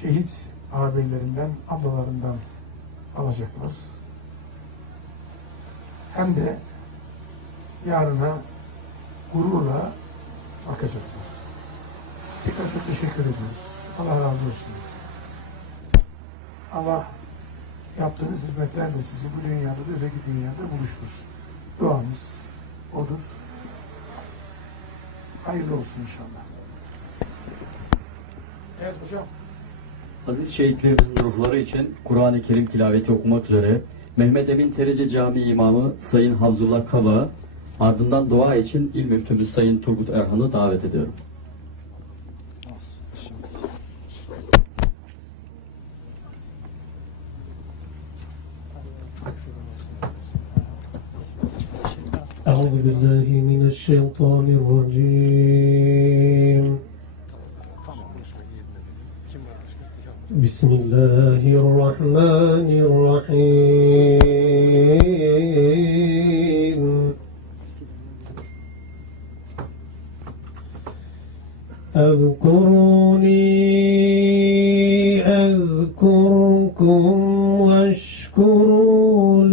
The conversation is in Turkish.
şehit ağabeylerinden, ablalarından alacaklar. Hem de yarına gururla bakacaklar. Tekrar çok teşekkür ediyoruz. Allah razı olsun. Allah yaptığınız hizmetlerle sizi bu dünyada da öteki dünyada buluştursun. Duamız odur. Hayırlı olsun inşallah. Evet hocam. Aziz şehitlerimizin ruhları için Kur'an-ı Kerim tilaveti okumak üzere Mehmet Emin Terece Camii İmamı Sayın Havzullah Kava ardından dua için İl Müftümüz Sayın Turgut Erhan'ı davet ediyorum. أعوذ بالله من الشيطان الرجيم بسم الله الرحمن الرحيم. أذكروني أذكركم واشكروا